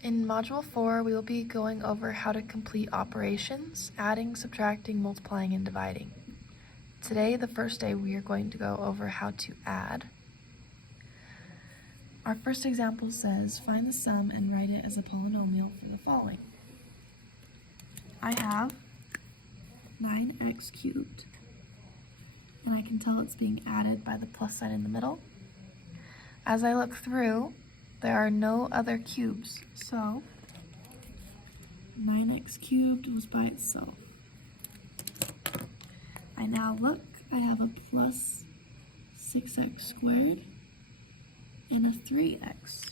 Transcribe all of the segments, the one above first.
In Module 4, we will be going over how to complete operations, adding, subtracting, multiplying, and dividing. Today, the first day, we are going to go over how to add. Our first example says, find the sum and write it as a polynomial for the following. I have 9x cubed, and I can tell it's being added by the plus sign in the middle. As I look through, there are no other cubes, so 9x cubed was by itself. I now look, I have a plus 6x squared and a 3x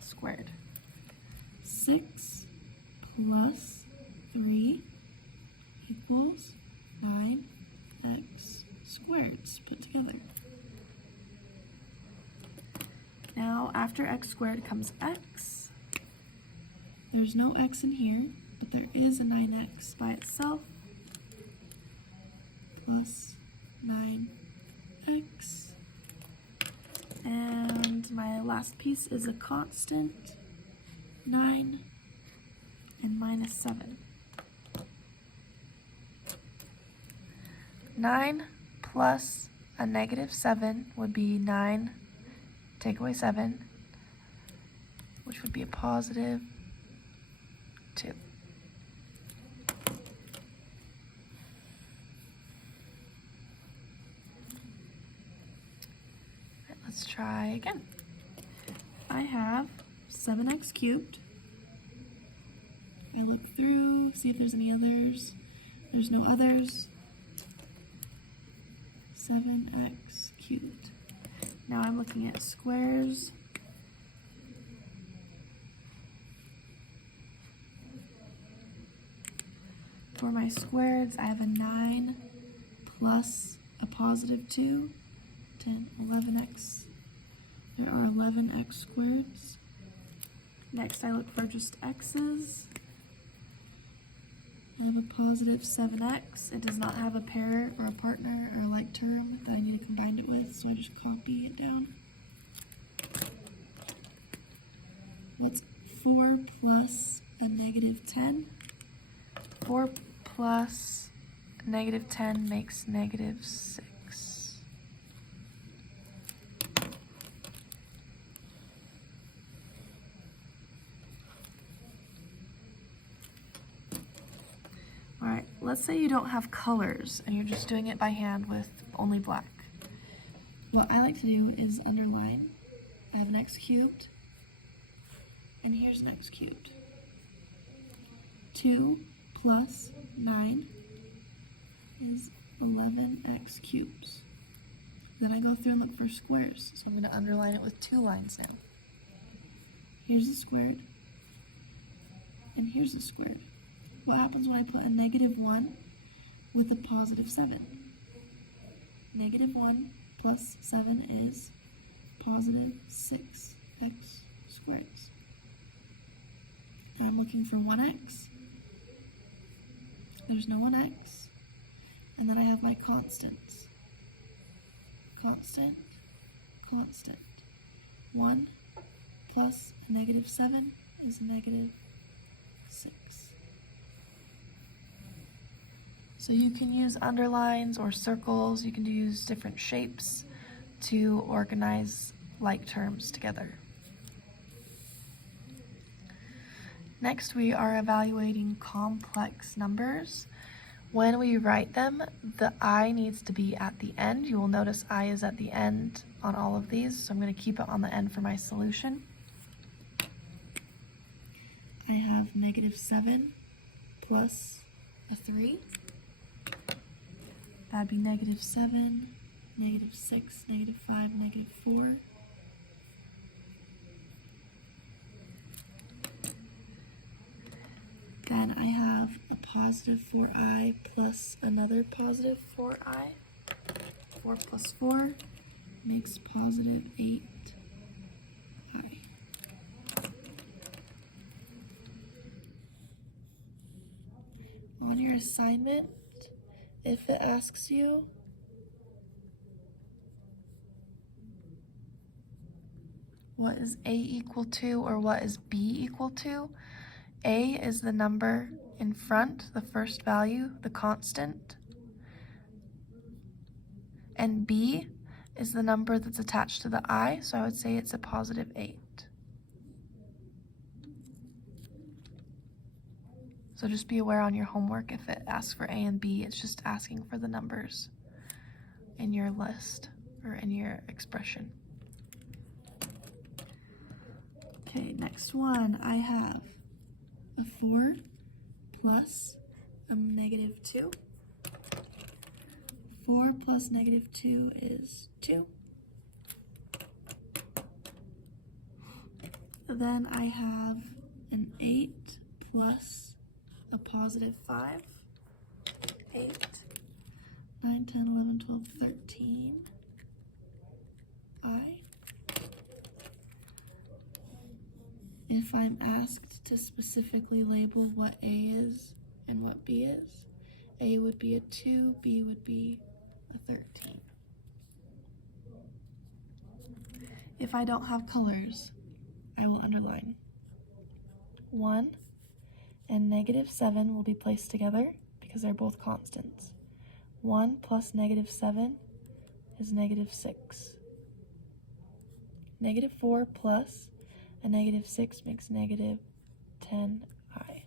squared. 6 plus 3 equals 9x squared put together. Now, after x squared comes x. There's no x in here, but there is a 9x by itself, plus 9x. And my last piece is a constant, 9, and minus 7. 9 plus a negative 7 would be 9. Take away 7, which would be a positive 2. Let's try again. I have 7x cubed. I look through, see if there's any others. There's no others. 7x cubed. Now I'm looking at squares. For my squareds, I have a 9 plus a positive 2, 10, 11x. There are 11x squareds. Next, I look for just x's. I have a positive 7x. It does not have a pair or a partner or a like term that I need to combine it with, so I just copy it down. What's 4 plus a negative 10? 4 plus negative 10 makes negative 6. Alright, let's say you don't have colors and you're just doing it by hand with only black. What I like to do is underline. I have an x cubed, and here's an x cubed. 2 plus 9 is 11x cubes. Then I go through and look for squares, so I'm going to underline it with 2 lines now. Here's the squared, and here's the squared. What happens when I put a negative 1 with a positive 7? Negative 1 plus 7 is positive 6x squareds. I'm looking for 1x. There's no 1x. And then I have my constants. Constant, constant. 1 plus a negative 7 is negative 6. So you can use underlines or circles. You can use different shapes to organize like terms together. Next, we are evaluating complex numbers. When we write them, the I needs to be at the end. You will notice I is at the end on all of these, so I'm going to keep it on the end for my solution. I have negative 7 plus a 3. That'd be negative 7, negative 6, negative 5, negative 4. Then I have a positive 4i plus another positive 4i. 4 plus 4 makes positive 8i. On your assignment, if it asks you, what is A equal to or what is B equal to. A is the number in front, the first value, the constant. And B is the number that's attached to the I, so I would say it's a positive 8. So just be aware on your homework if it asks for A and B, it's just asking for the numbers in your list or in your expression. Okay, next one, I have a 4 plus a negative 2. 4 plus negative 2 is 2. Then I have an 8 plus a positive 5. 8, 9, 10, 11, 12, 13. I. If I'm asked to specifically label what A is and what B is, A would be a 2, B would be a 13. If I don't have colors, I will underline. 1 and negative 7 will be placed together because they're both constants. 1 plus negative 7 is negative 6. Negative 4 plus a negative 6 makes negative 10i.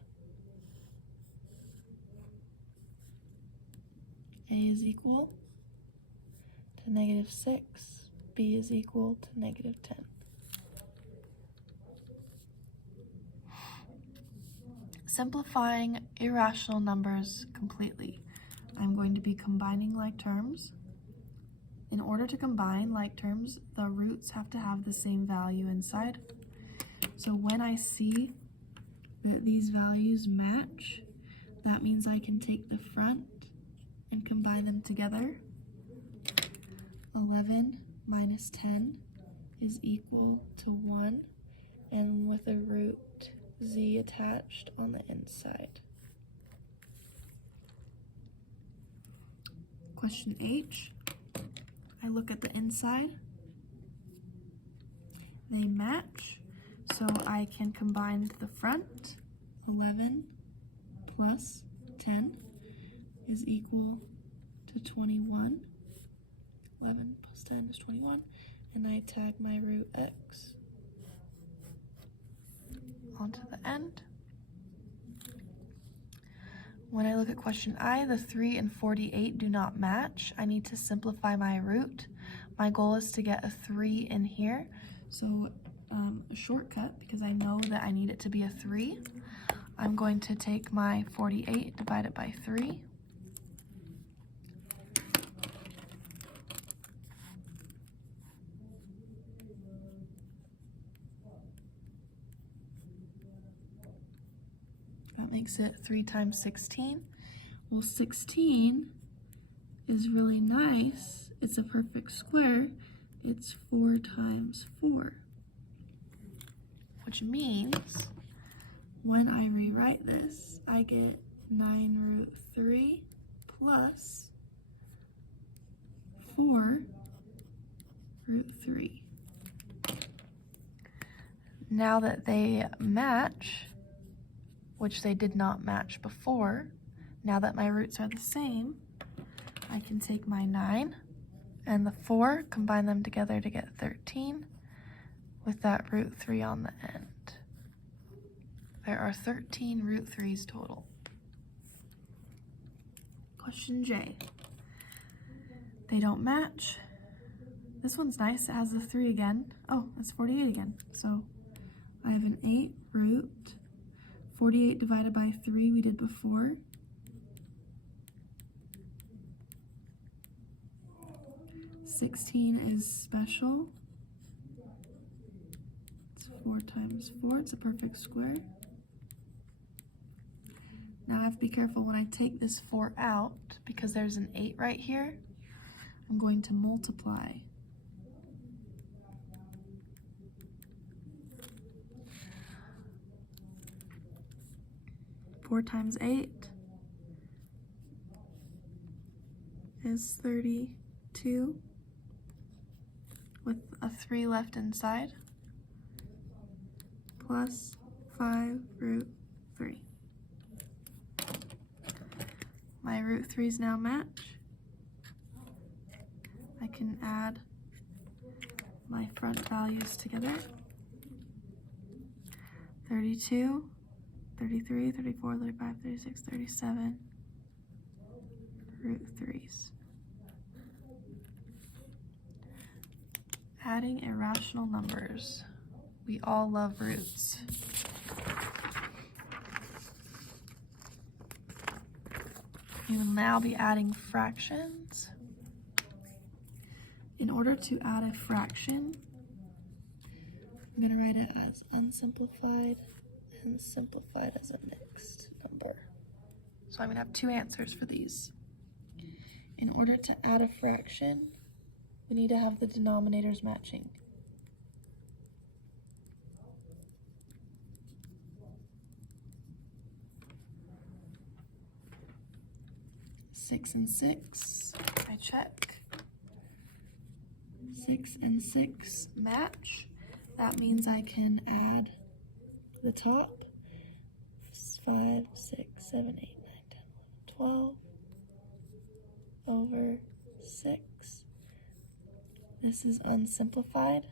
A is equal to negative 6. B is equal to negative 10. Simplifying irrational numbers completely. I'm going to be combining like terms. In order to combine like terms, the roots have to have the same value inside. So when I see that these values match, that means I can take the front and combine them together. 11 minus 10 is equal to 1, and with a root z attached on the inside. Question H. I look at the inside. They match, so I can combine the front. 11 plus 10 is equal to 21. 11 plus 10 is 21, and I tag my root x onto the end. When I look at question I, the 3 and 48 do not match. I need to simplify my root. My goal is to get a 3 in here. So a shortcut, because I know that I need it to be a 3, I'm going to take my 48, divide it by 3. That makes it 3 times 16. Well, 16 is really nice. It's a perfect square. It's 4 times 4. Which means when I rewrite this, I get 9 root 3 plus 4 root 3. Now that they match, which they did not match before, now that my roots are the same, I can take my 9 and the 4, combine them together to get 13 with that root 3 on the end. There are 13 root 3's total. Question J. They don't match. This one's nice, it has the 3 again. Oh, it's 48 again. So I have an 8 root 48 divided by 3 we did before. (16) is special. It's 4 times 4. It's a perfect square. Now I have to be careful when I take this 4 out, because there's an 8 right here. I'm going to multiply. Four times 8 is 32, with a 3 left inside. plus 5 root 3. My root 3's now match. I can add my front values together. 32, 33, 34, 35, 36, 37 root 3's. Adding irrational numbers. We all love roots. We will now be adding fractions. In order to add a fraction, I'm going to write it as unsimplified and simplified as a mixed number. So I'm going to have two answers for these. In order to add a fraction, we need to have the denominators matching. Six and 6, I check. 6 and 6 match. That means I can add the top. 5, 6, 7, 8, 9, 10, 11, 12 over 6. This is unsimplified.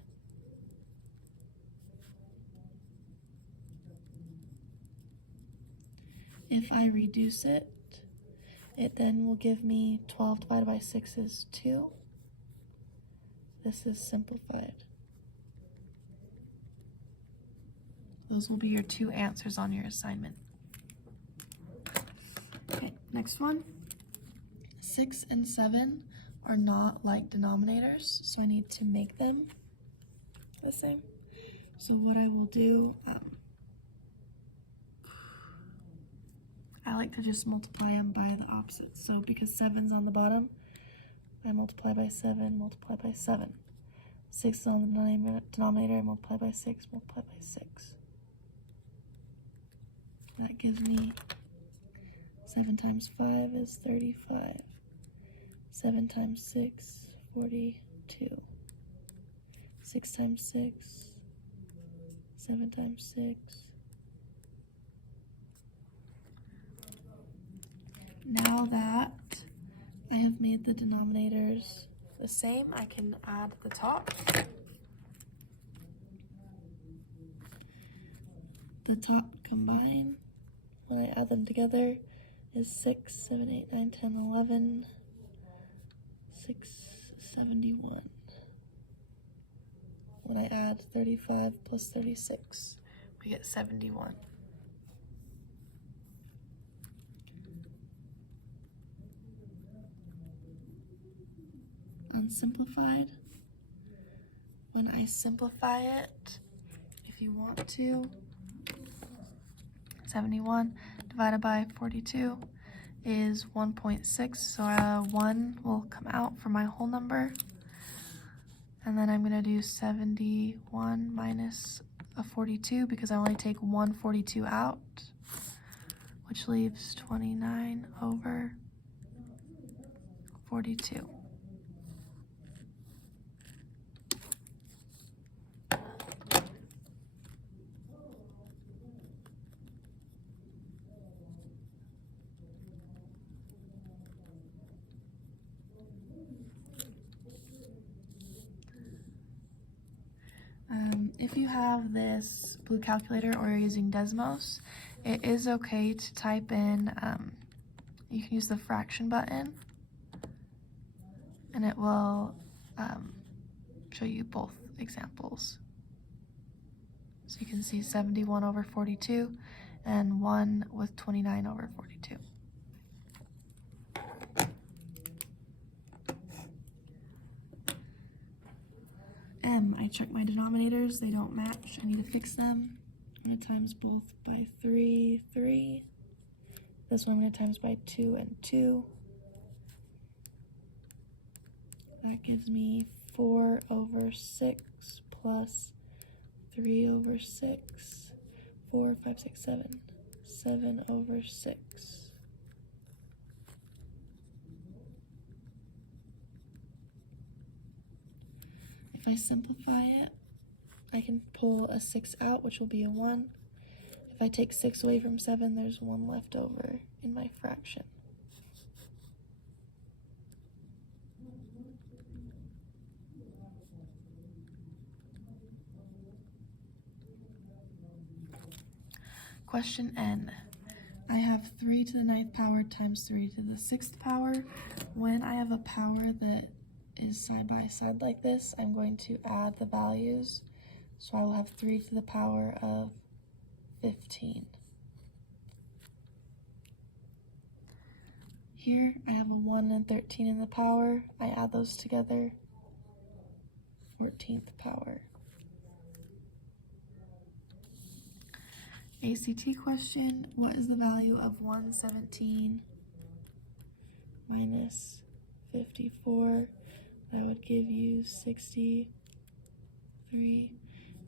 If I reduce it, it then will give me 12 divided by 6 is 2. This is simplified. Those will be your two answers on your assignment. Okay, next one. 6 and 7 are not like denominators, so I need to make them the same. So what I will do, I like to just multiply them by the opposites. So because 7's on the bottom, I multiply by 7, multiply by 7. 6 is on the denominator, I multiply by 6, multiply by 6. That gives me 7 times 5 is 35. 7 times 6, 42. 6 times 6, 7 times 6. Now that I have made the denominators the same, I can add the top. The top combined, when I add them together, is 6, 7, 8, 9, 10, 11, 671. When I add 35 plus 36, we get 71. Unsimplified. When I simplify it, if you want to, 71 divided by 42 is 1.6, so 1 will come out for my whole number. And then I'm going to do 71 minus a 42 because I only take one 42 out, which leaves 29 over 42. If you have this blue calculator or you're using Desmos, it is okay to type in, you can use the fraction button, and it will show you both examples. So you can see 71 over 42 and 1 with 29 over 42. I check my denominators, they don't match, I need to fix them. I'm going to times both by 3, 3. This one I'm going to times by 2 and 2. That gives me 4 over 6 plus 3 over 6, 4, 5, 6, 7, 7 over 6. If I simplify it, I can pull a 6 out, which will be a 1. If I take 6 away from 7, there's 1 left over in my fraction. Question N. I have 3 to the 9th power times 3 to the 6th power. When I have a power that is side by side like this, I'm going to add the values. So I will have 3 to the power of 15. Here I have a 1 and 13 in the power. I add those together, 14th power. ACT question, what is the value of 117 minus 54? That would give you 63.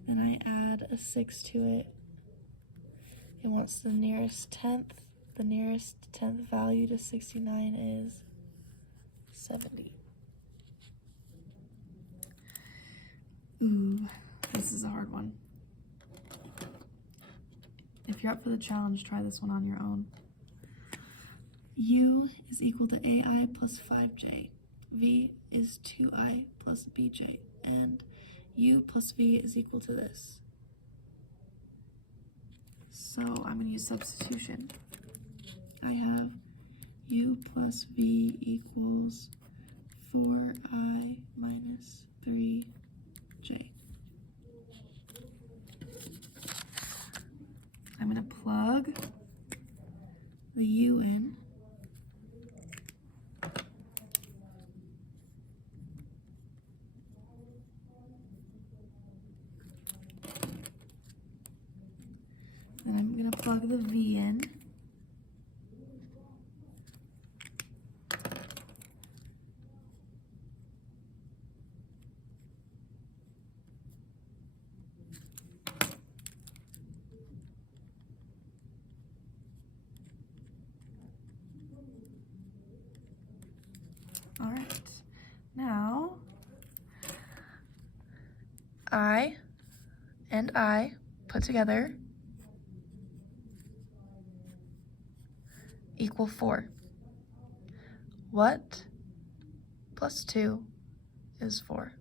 Then I add a 6 to it. It wants the nearest tenth. The nearest 10th value to 69 is 70. Ooh, this is a hard one. If you're up for the challenge, try this one on your own. U is equal to AI plus 5J. V is 2I plus BJ. And U plus V is equal to this. So I'm going to use substitution. I have U plus V equals 4I minus 3J. I'm going to plug the U in. Then I'm going to plug the V in. All right, now I and I put together equal 4. What plus 2 is 4?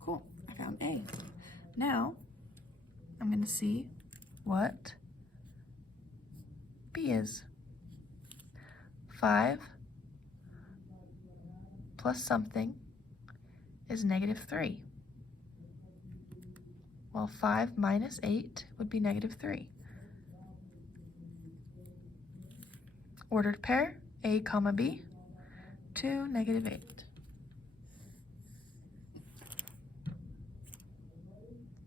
Cool, I found A. Now I'm going to see what B is. 5 plus something is negative 3. Well, 5 minus 8 would be negative 3. Ordered pair, A comma B, to negative 8.